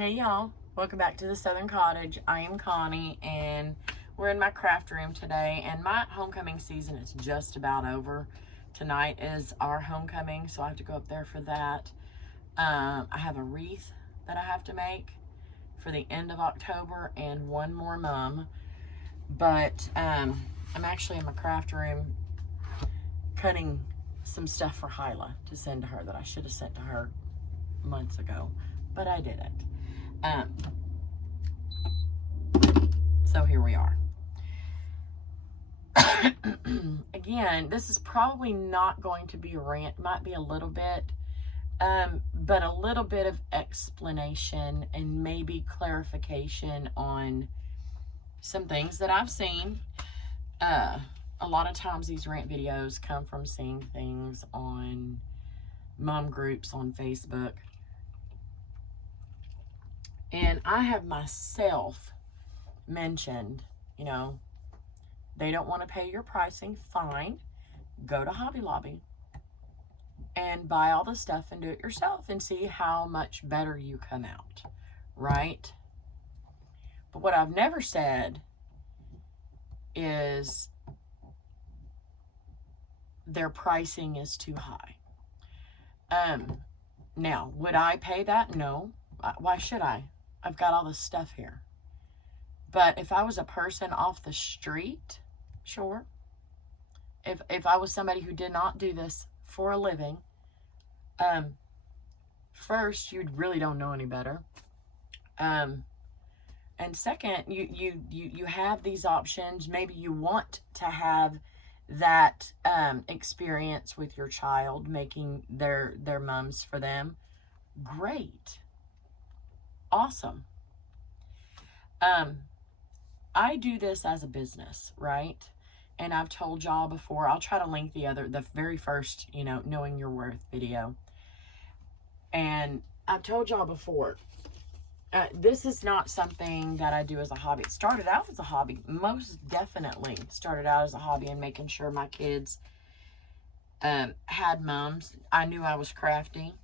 Hey y'all, welcome back to the Southern Cottage. I am Connie and we're in my craft room today, and my homecoming season is just about over. Tonight is our homecoming, so I have to go up there for that. I have a wreath that I have to make for the end of October and one more mum. But I'm actually in my craft room cutting some stuff for Hyla to send to her that I should have sent to her months ago, but I didn't. So here we are. Again, this is probably not going to be a rant, might be a little bit, but a little bit of explanation and maybe clarification on some things that I've seen. A lot of times these rant videos come from seeing things on mom groups on Facebook. And I have myself mentioned, you know, they don't want to pay your pricing, fine. Go to Hobby Lobby and buy all the stuff and do it yourself and see how much better you come out, right? But what I've never said is their pricing is too high. Now, would I pay that? No. Why should I? I've got all this stuff here. But if I was a person off the street, sure. If I was somebody who did not do this for a living, first, you really don't know any better. And second, you have these options. Maybe you want to have that experience with your child, making their mums for them. Great. Awesome. I do this as a business, right? And I've told y'all before, I'll try to link the very first, Knowing Your Worth video. And I've told y'all before, this is not something that I do as a hobby. It started out as a hobby, most definitely started out as a hobby, and making sure my kids had mums. I knew I was crafty,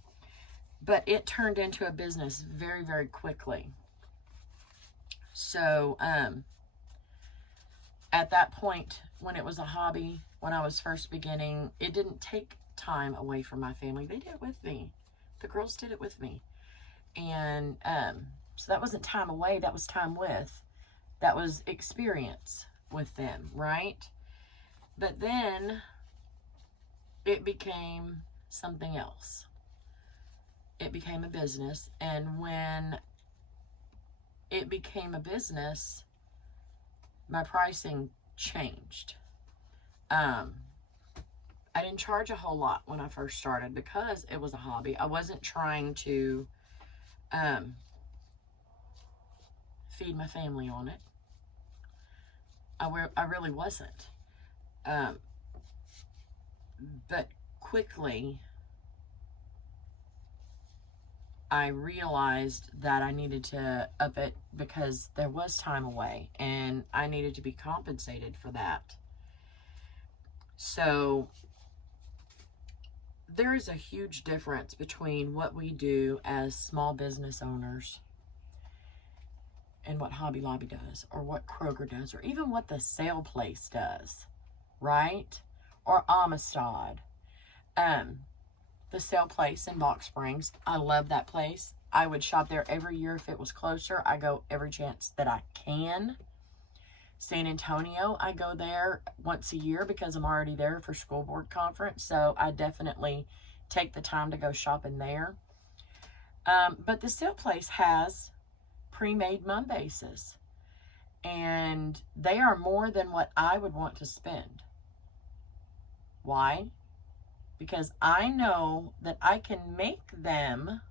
but it turned into a business very, very quickly. So, at that point, when it was a hobby, when I was first beginning, it didn't take time away from my family. They did it with me. The girls did it with me. And so that wasn't time away. That was time with. That was experience with them, right? But then it became something else. It became a business. And when it became a business, my pricing changed. I didn't charge a whole lot when I first started because it was a hobby. I wasn't trying to feed my family on it. I really wasn't. But quickly, I realized that I needed to up it because there was time away and I needed to be compensated for that. So there is a huge difference between what we do as small business owners and what Hobby Lobby does, or what Kroger does, or even what the sale place does, right? Or Amistad. The sale place in Box Springs, I love that place. I would shop there every year if it was closer. I go every chance that I can. San Antonio, I go there once a year because I'm already there for school board conference, so I definitely take the time to go shopping there. But the sale place has pre-made mum bases, and they are more than what I would want to spend. Why? Because I know that I can make them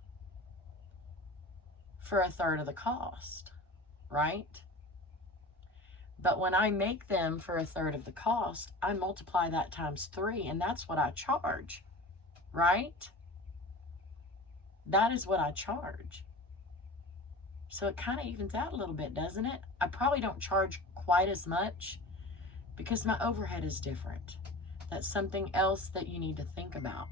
for a third of the cost, right? But when I make them for a third of the cost, I multiply that times 3, and that's what I charge, right? That is what I charge. So it kind of evens out a little bit, doesn't it? I probably don't charge quite as much because my overhead is different. That's something else that you need to think about.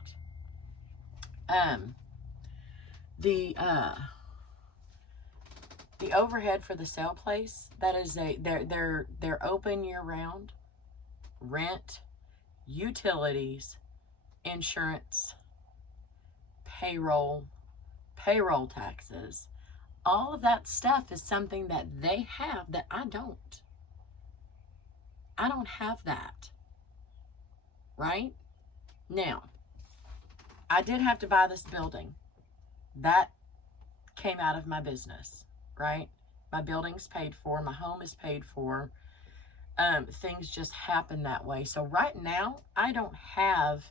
The overhead for the sale place, that is they're open year round. Rent, utilities, insurance, payroll taxes. All of that stuff is something that they have that I don't. I don't have that. Right? Now, I did have to buy this building. That came out of my business, right? My building's paid for. My home is paid for. Things just happen that way. So right now, I don't have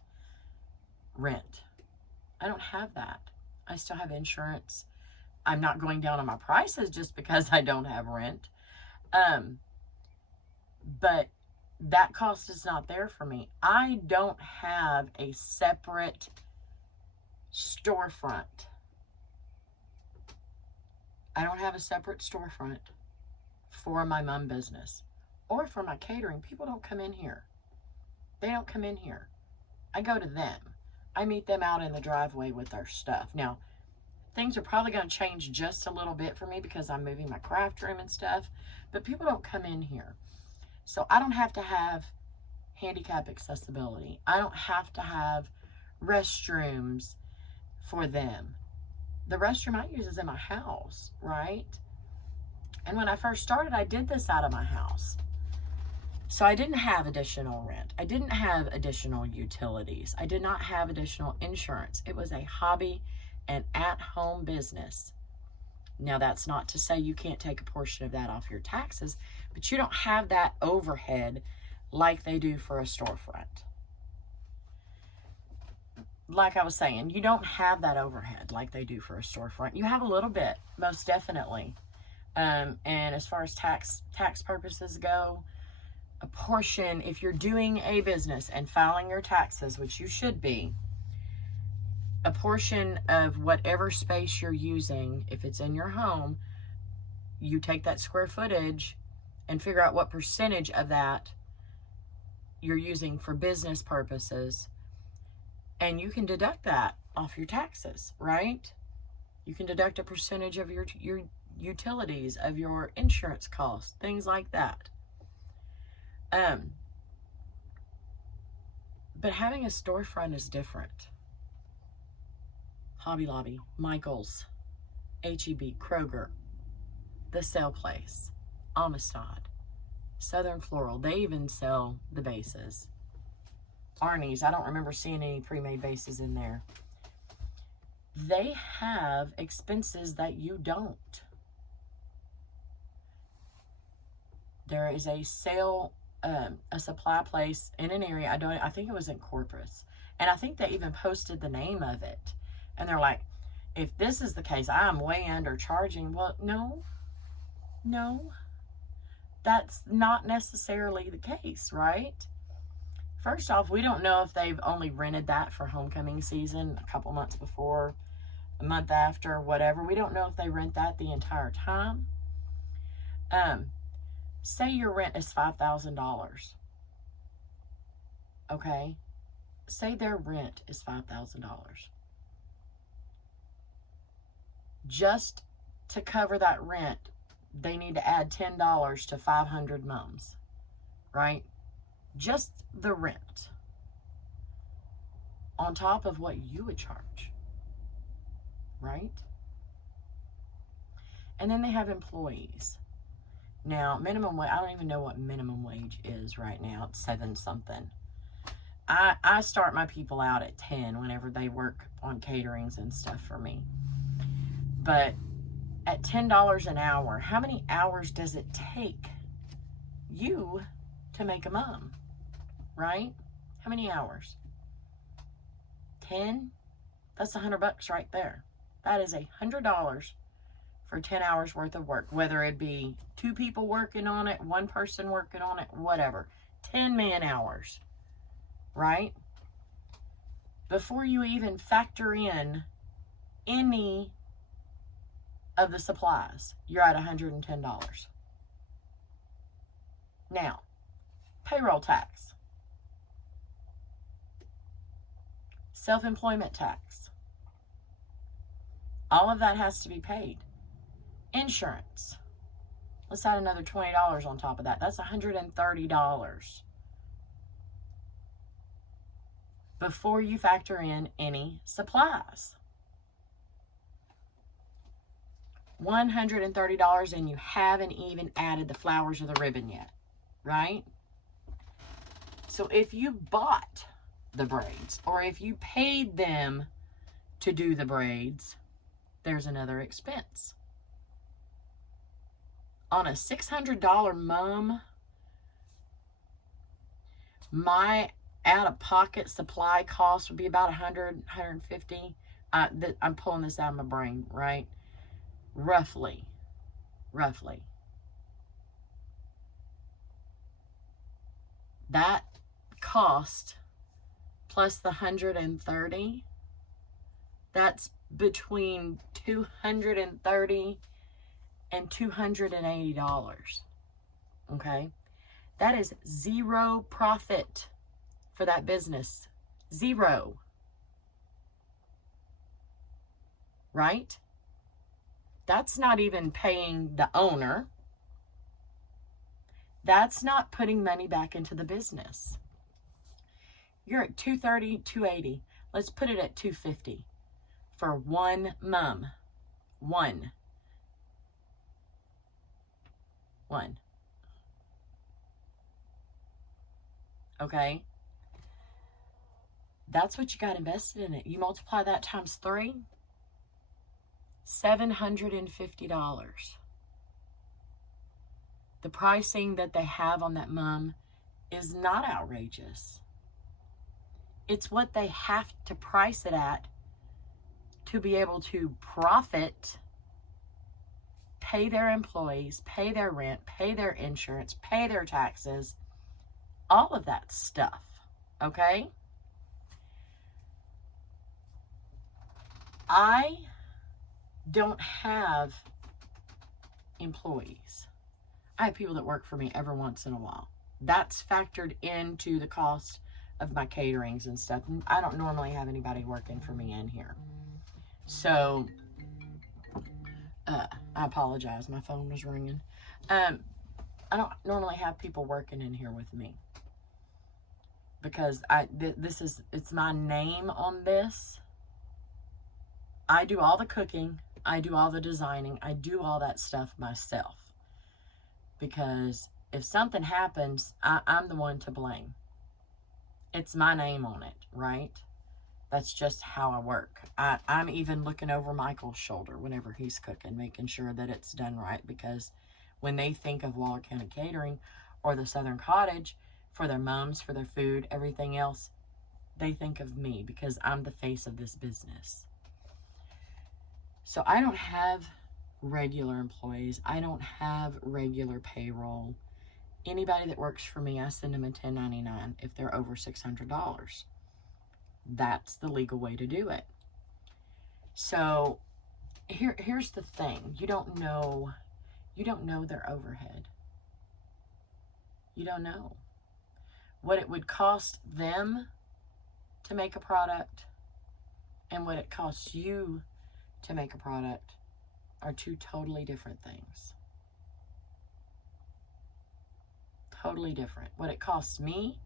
rent. I don't have that. I still have insurance. I'm not going down on my prices just because I don't have rent. But that cost is not there for me. I don't have a separate storefront. I don't have a separate storefront for my mom business or for my catering. People don't come in here. They don't come in here. I go to them. I meet them out in the driveway with their stuff. Now, things are probably going to change just a little bit for me because I'm moving my craft room and stuff, but people don't come in here. So I don't have to have handicap accessibility. I don't have to have restrooms for them. The restroom I use is in my house, right? And when I first started, I did this out of my house. So I didn't have additional rent. I didn't have additional utilities. I did not have additional insurance. It was a hobby and at-home business. Now, that's not to say you can't take a portion of that off your taxes, but you don't have that overhead like they do for a storefront. Like I was saying, you don't have that overhead like they do for a storefront. You have a little bit, most definitely. And as far as tax purposes go, a portion, if you're doing a business and filing your taxes, which you should be, a portion of whatever space you're using, if it's in your home, you take that square footage and figure out what percentage of that you're using for business purposes, and you can deduct that off your taxes, right? You can deduct a percentage of your utilities, of your insurance costs, things like that. But having a storefront is different. Hobby Lobby, Michael's, H-E-B, Kroger, The Sale Place, Amistad, Southern Floral. They even sell the bases. Arnie's, I don't remember seeing any pre-made bases in there. They have expenses that you don't. There is a sale, a supply place in an area. I think it was in Corpus. And I think they even posted the name of it. And they're like, if this is the case, I'm way undercharging. Well, no, that's not necessarily the case, right? First off, we don't know if they've only rented that for homecoming season a couple months before, a month after, whatever. We don't know if they rent that the entire time. Say your rent is $5,000. Okay? Say their rent is $5,000. Just to cover that rent, they need to add $10 to 500 moms, right? Just the rent on top of what you would charge, right? And then they have employees. Now, minimum wage, I don't even know what minimum wage is right now. It's 7 something. I start my people out at 10 whenever they work on caterings and stuff for me. But at $10 an hour, how many hours does it take you to make a mom? Right? How many hours? 10? That's $100 right there. That is $100 for 10 hours worth of work. Whether it be 2 people working on it, 1 person working on it, whatever. 10 man hours. Right? Before you even factor in any of the supplies, you're at $110. Now, payroll tax, self-employment tax, all of that has to be paid. Insurance. Let's add another $20 on top of that. That's $130 before you factor in any supplies. $130, and you haven't even added the flowers or the ribbon yet, right? So if you bought the braids, or if you paid them to do the braids, there's another expense. On a $600 mum, my out-of-pocket supply cost would be about $100, $150. I'm pulling this out of my brain, right? Roughly. That cost plus the $130, that's between $230 and $280. Okay? That is zero profit for that business. Zero. Right? That's not even paying the owner. That's not putting money back into the business. You're at $230, $280. Let's put it at $250 for one mum. One. Okay? That's what you got invested in it. You multiply that times 3, $750. The pricing that they have on that mum is not outrageous. It's what they have to price it at to be able to profit, pay their employees, pay their rent, pay their insurance, pay their taxes, all of that stuff, okay? I don't have employees. I have people that work for me every once in a while. That's factored into the cost of my caterings and stuff. I don't normally have anybody working for me in here. So, I apologize. My phone was ringing. I don't normally have people working in here with me because it's my name on this. I do all the cooking. I do all the designing. I do all that stuff myself. Because if something happens, I'm the one to blame. It's my name on it, right? That's just how I work. I'm even looking over Michael's shoulder whenever he's cooking, making sure that it's done right. Because when they think of Waller County Catering or the Southern Cottage for their mums, for their food, everything else, they think of me because I'm the face of this business. So I don't have regular employees. I don't have regular payroll. Anybody that works for me, I send them a 1099 if they're over $600. That's the legal way to do it. So here's the thing. You don't know their overhead. You don't know what it would cost them to make a product and what it costs you to make a product are two totally different things. Totally different. What it costs me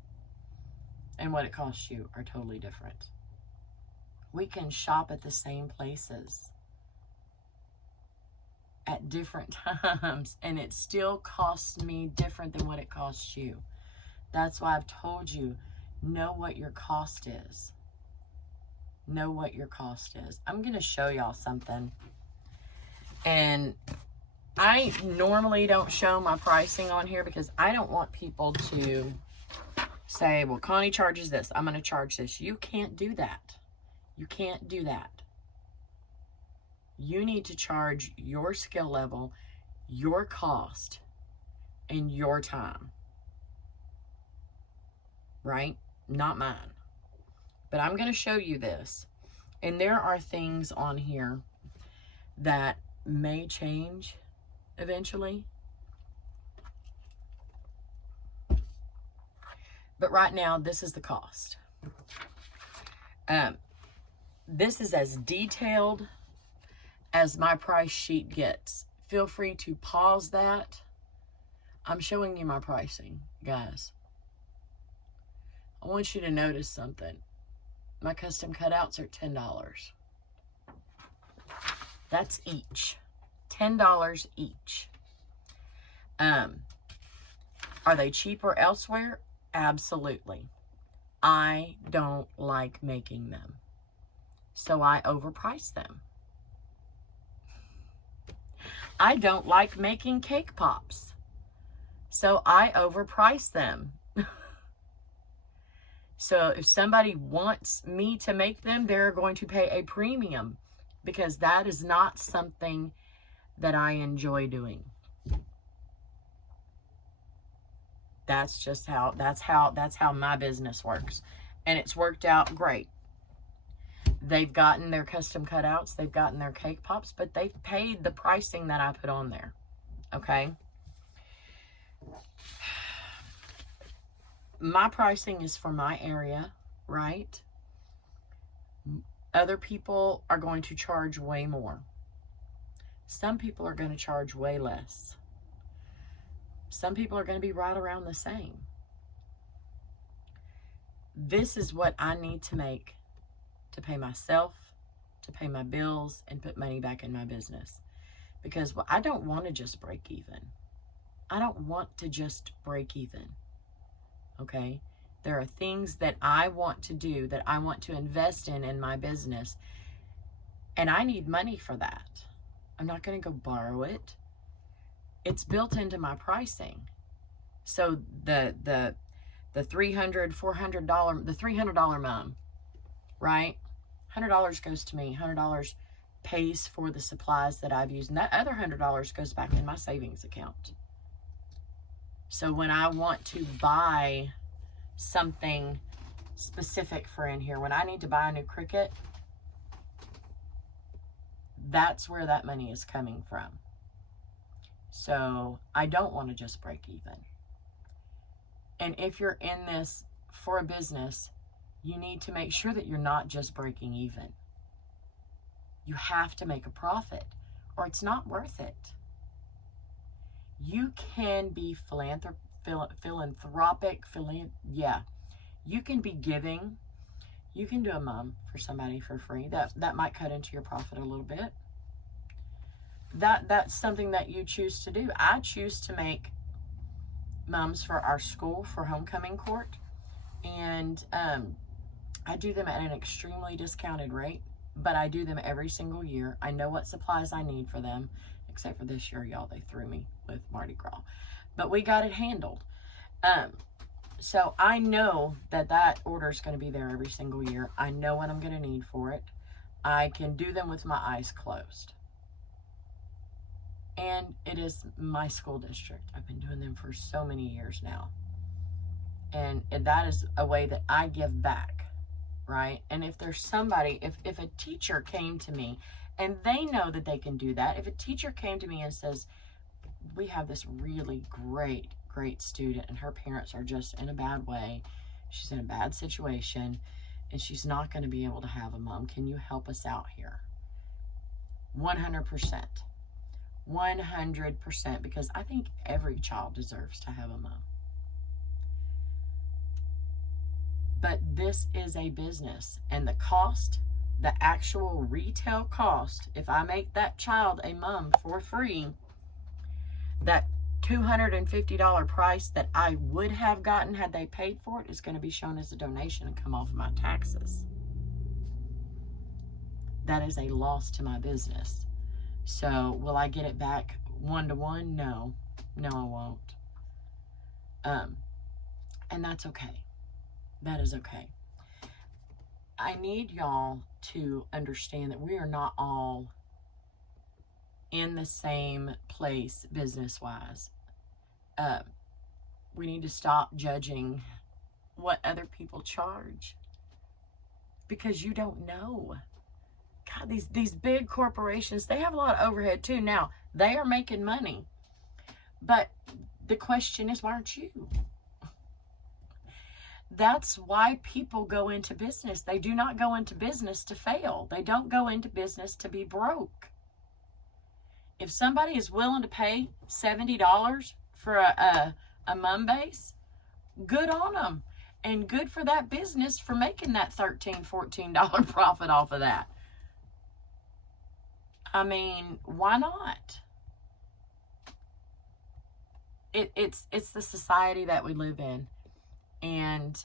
and what it costs you are totally different. We can shop at the same places at different times and it still costs me different than what it costs you. That's why I've told you, know what your cost is. Know what your cost is. I'm going to show y'all something. And I normally don't show my pricing on here because I don't want people to say, well, Connie charges this. I'm going to charge this. You can't do that. You can't do that. You need to charge your skill level, your cost, and your time. Right? Not mine. But I'm going to show you this. And there are things on here that may change eventually. But right now, this is the cost. This is as detailed as my price sheet gets. feel free to pause that. I'm showing you my pricing, guys. I want you to notice something. My custom cutouts are $10. That's each. $10 each. Are they cheaper elsewhere? Absolutely. I don't like making them, so I overprice them. I don't like making cake pops, so I overprice them. So if somebody wants me to make them, they're going to pay a premium, because that is not something that I enjoy doing. That's just how my business works. And it's worked out great. They've gotten their custom cutouts, they've gotten their cake pops, but they've paid the pricing that I put on there. Okay? My pricing is for my area, right? Other people are going to charge way more. Some people are going to charge way less. Some people are going to be right around the same. This is what I need to make to pay myself, to pay my bills, and put money back in my business. Because I don't want to just break even. I don't want to just break even. Okay? There are things that I want to do, that I want to invest in my business. And I need money for that. I'm not going to go borrow it. It's built into my pricing. So the $300, $400, the $300 mom, right? $100 goes to me. $100 pays for the supplies that I've used. And that other $100 goes back in my savings account. So when I want to buy something specific for in here, when I need to buy a new Cricut, that's where that money is coming from. So I don't want to just break even. And if you're in this for a business, you need to make sure that you're not just breaking even. You have to make a profit, or it's not worth it. You can be philanthropic, you can be giving. You can do a mum for somebody for free. That might cut into your profit a little bit. That's something that you choose to do. I choose to make mums for our school for homecoming court, and I do them at an extremely discounted rate, but I do them every single year. I know what supplies I need for them, except for this year, y'all, they threw me with Mardi Gras, but we got it handled. So I know that order is going to be there every single year. I know what I'm going to need for it. I can do them with my eyes closed. And it is my school district. I've been doing them for so many years now. And that is a way that I give back, right? And if there's somebody, if a teacher came to me and they know that they can do that, if a teacher came to me and says, we have this really great student and her parents are just in a bad way, she's in a bad situation, and she's not going to be able to have a mom, can you help us out here? 100%. 100%, because I think every child deserves to have a mom. But this is a business, and the cost, the actual retail cost, if I make that child a mom for free, that $250 price that I would have gotten had they paid for it is going to be shown as a donation and come off of my taxes. That is a loss to my business. So will I get it back one-to-one? No, I won't. And that's okay. That is okay. I need y'all to understand that we are not all in the same place business-wise. We need to stop judging what other people charge, because you don't know. God, these big corporations, they have a lot of overhead too. Now, they are making money. But the question is, why aren't you? That's why people go into business. They do not go into business to fail. They don't go into business to be broke. If somebody is willing to pay $70 for a mum base, good on them. And good for that business for making that $13, $14 profit off of that. I mean, why not? It's the society that we live in. And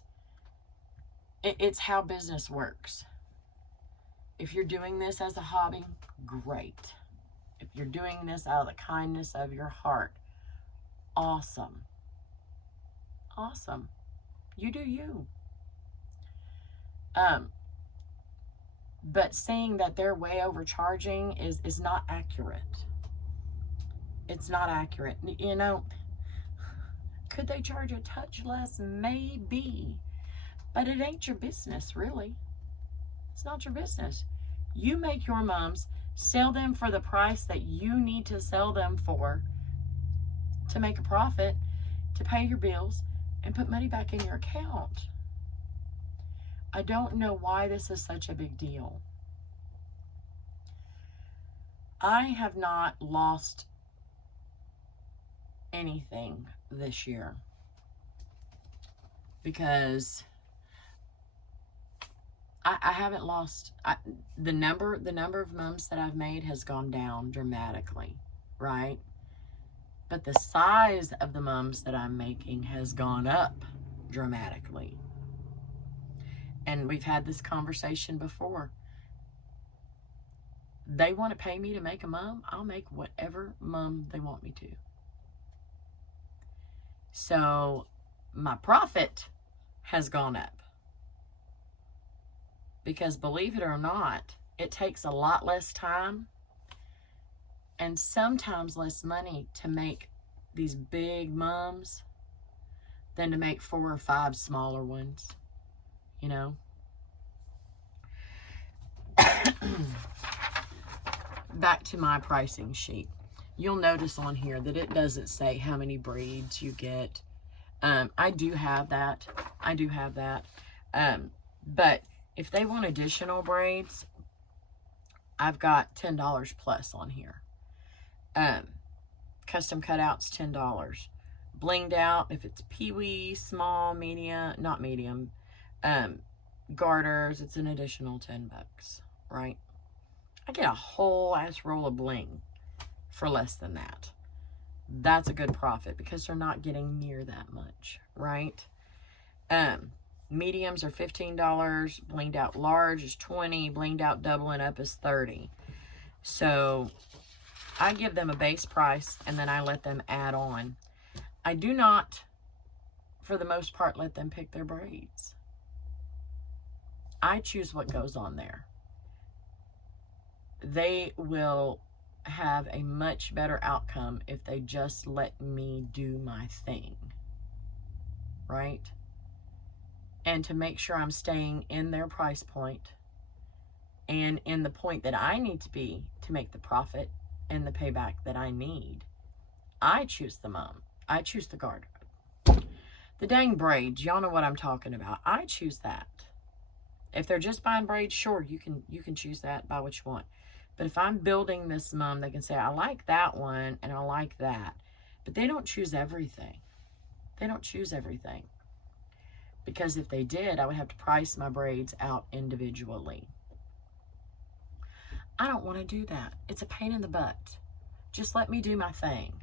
it's how business works. If you're doing this as a hobby, great. If you're doing this out of the kindness of your heart, awesome. Awesome. You do you. But saying that they're way overcharging is not accurate. It's not accurate. You know, could they charge a touch less? Maybe. But it ain't your business, really. It's not your business. You make your mums, sell them for the price that you need to sell them for to make a profit, to pay your bills, and put money back in your account. I don't know why this is such a big deal. I have not lost anything this year because I haven't lost, the number of mums that I've made has gone down dramatically, right? But the size of the mums that I'm making has gone up dramatically. And we've had this conversation before. They want to pay me to make a mum, I'll make whatever mum they want me to. So my profit has gone up. Because believe it or not, it takes a lot less time and sometimes less money to make these big mums than to make 4 or 5 smaller ones, you know. Back to my pricing sheet. You'll notice on here that it doesn't say how many braids you get. I do have that. But if they want additional braids, I've got $10 plus on here. Custom cutouts, $10. Blinged out, if it's peewee, small, medium, not medium, garters, it's an additional $10, right? I get a whole ass roll of bling for less than that. That's a good profit because they're not getting near that much, right? Mediums are $15, blinged out large is $20, blinged out double and up is $30. So I give them a base price and then I let them add on. I do not, for the most part, let them pick their braids. I choose what goes on there. They will have a much better outcome if they just let me do my thing, right? And to make sure I'm staying in their price point and in the point that I need to be to make the profit and the payback that I need, I choose the mum. I choose the garter. The dang braids, y'all know what I'm talking about. I choose that. If they're just buying braids, sure, you can choose that, buy what you want. But if I'm building this mum, they can say, I like that one and I like that. But they don't choose everything. They don't choose everything. Because if they did, I would have to price my braids out individually. I don't want to do that. It's a pain in the butt. Just let me do my thing.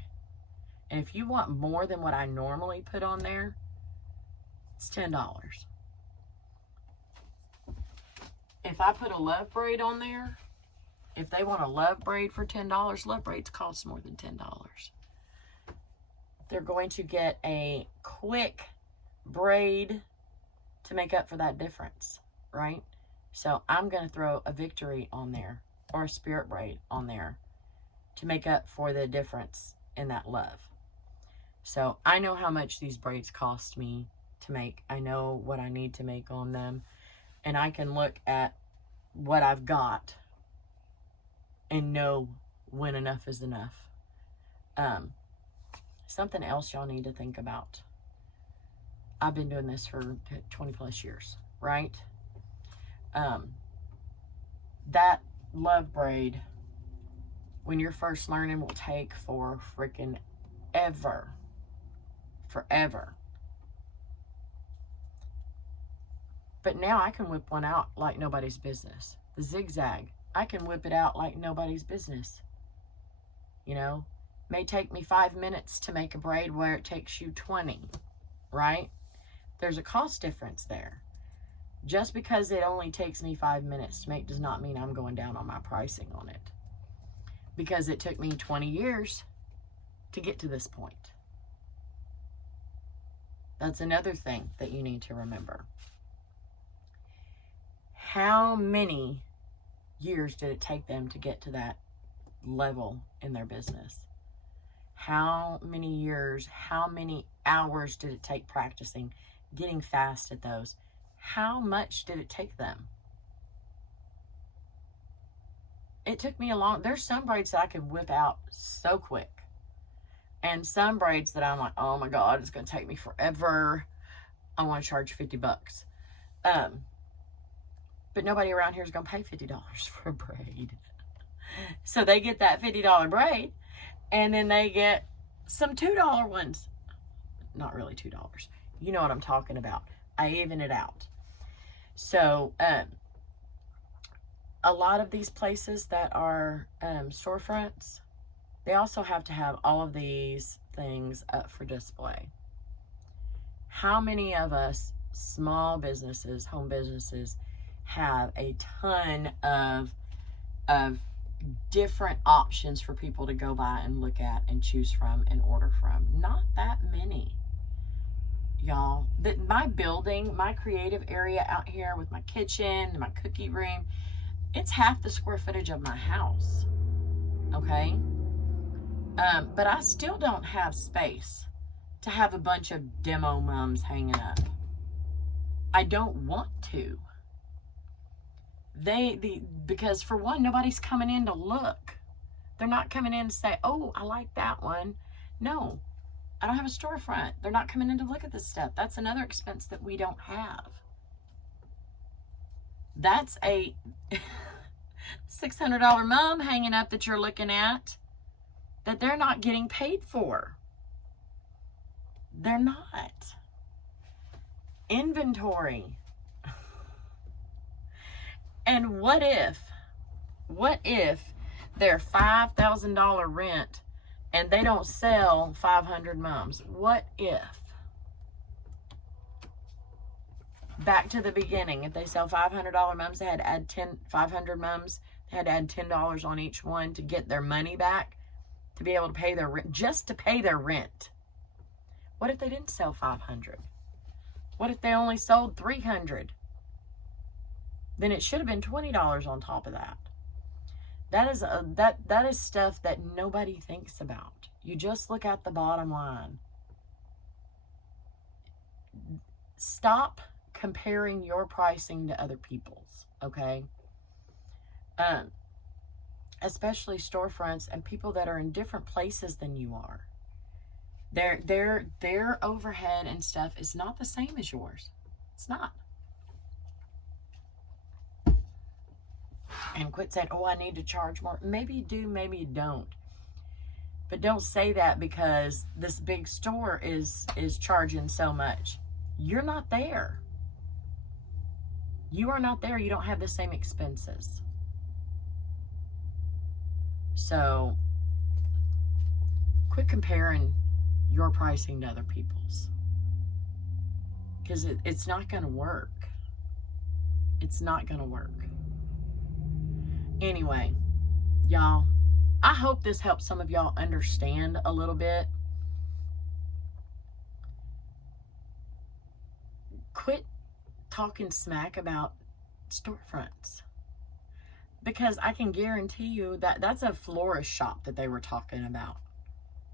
And if you want more than what I normally put on there, it's $10. If I put a love braid on there, if they want a love braid for $10, love braids cost more than $10. They're going to get a quick braid to make up for that difference, right? So I'm going to throw a victory on there or a spirit braid on there to make up for the difference in that love. So I know how much these braids cost me to make. I know what I need to make on them. And I can look at what I've got and know when enough is enough. Something else y'all need to think about. I've been doing this for 20 plus years, right? That love braid when you're first learning will take for freaking ever. Forever. But now I can whip one out like nobody's business. The zigzag, I can whip it out like nobody's business. You know, may take me 5 minutes to make a braid where it takes you 20, right? There's a cost difference there. Just because it only takes me 5 minutes to make does not mean I'm going down on my pricing on it. Because it took me 20 years to get to this point. That's another thing that you need to remember. How many years did it take them to get to that level in their business? How many years, how many hours did it take practicing, getting fast at those? How much did it take them? It took me a long, there's some braids that I could whip out so quick. And some braids that I'm like, oh my God, it's going to take me forever. I want to charge $50. But nobody around here is going to pay $50 for a braid. So they get that $50 braid, and then they get some $2 ones. Not really $2. You know what I'm talking about. I even it out. So, a lot of these places that are storefronts, they also have to have all of these things up for display. How many of us small businesses, home businesses, have a ton of different options for people to go by and look at and choose from and order from? Not that many, y'all. My building, my creative area out here with my kitchen, my cookie room, it's half the square footage of my house, okay? But I still don't have space to have a bunch of demo mums hanging up. I don't want to. Because for one, nobody's coming in to look. They're not coming in to say, oh, I like that one. No, I don't have a storefront. They're not coming in to look at this stuff. That's another expense that we don't have. That's a $600 mum hanging up that you're looking at that they're not getting paid for. They're not. Inventory. And what if they're $5,000 rent and they don't sell 500 mums? What if? Back to the beginning, if they sell $500 mums, they had to add 500 mums, they had to add $10 on each one to get their money back, to be able to pay their rent, just to pay their rent. What if they didn't sell 500? What if they only sold 300? Then it should have been $20 on top of that. That is stuff that nobody thinks about. You just look at the bottom line. Stop comparing your pricing to other people's, okay? Especially storefronts and people that are in different places than you are. Their overhead and stuff is not the same as yours. It's not. And quit saying, oh, I need to charge more. Maybe you do, maybe you don't. But don't say that because this big store is charging so much. You're not there. You are not there. You don't have the same expenses. So quit comparing your pricing to other people's. Because it's not going to work. It's not going to work. Anyway, y'all, I hope this helps some of y'all understand a little bit. Quit talking smack about storefronts. Because I can guarantee you that that's a florist shop that they were talking about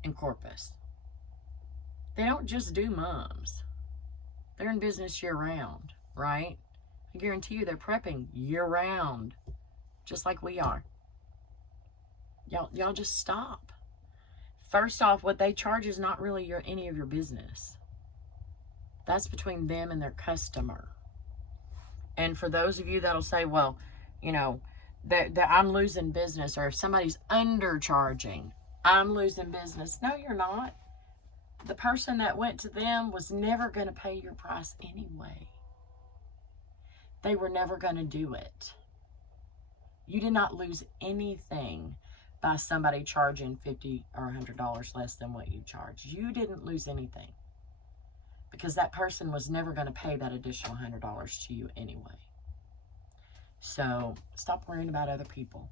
in Corpus. They don't just do mums. They're in business year round, right? I guarantee you they're prepping year round. Just like we are. Y'all just stop. First off, what they charge is not really any of your business. That's between them and their customer. And for those of you that'll say, well, you know, that I'm losing business, or if somebody's undercharging, I'm losing business. No, you're not. The person that went to them was never going to pay your price anyway. They were never going to do it. You did not lose anything by somebody charging $50 or $100 less than what you charged. You didn't lose anything, because that person was never going to pay that additional $100 to you anyway. So stop worrying about other people.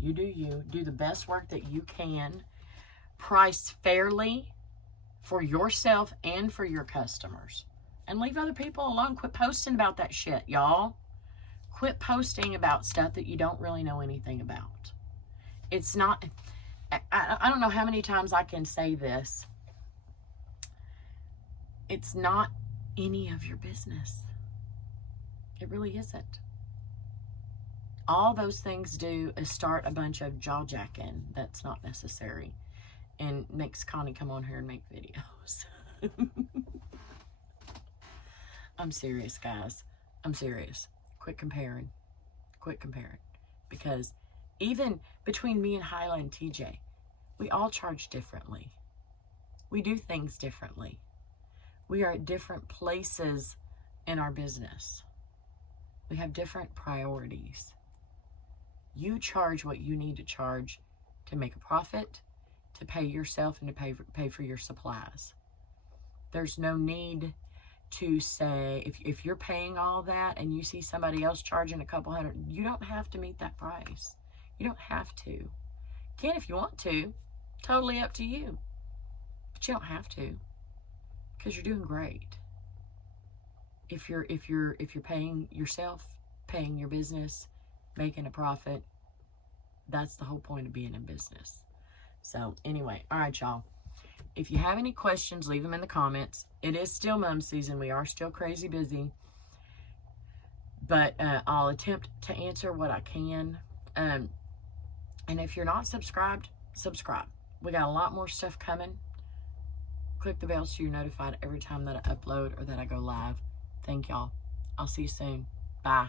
You do you. Do the best work that you can. Price fairly for yourself and for your customers. And leave other people alone. Quit posting about that shit, y'all. Quit posting about stuff that you don't really know anything about. It's not... I don't know how many times I can say this. It's not any of your business. It really isn't. All those things do is start a bunch of jaw-jacking that's not necessary, and makes Connie come on here and make videos. I'm serious, guys. I'm serious. Quit comparing. Quit comparing. Because even between me and Hyla and TJ, we all charge differently. We do things differently. We are at different places in our business. We have different priorities. You charge what you need to charge to make a profit, to pay yourself, and to pay for your supplies. There's no need to say, if you're paying all that and you see somebody else charging a couple $100, you don't have to meet that price. You don't have to. You can if you want to. Totally up to you. But you don't have to, because you're doing great. If you're paying yourself, paying your business, making a profit, that's the whole point of being in business. So anyway, all right, y'all. If you have any questions, leave them in the comments. It is still mum season. We are still crazy busy. But I'll attempt to answer what I can. And if you're not subscribed, subscribe. We got a lot more stuff coming. Click the bell so you're notified every time that I upload or that I go live. Thank y'all. I'll see you soon. Bye.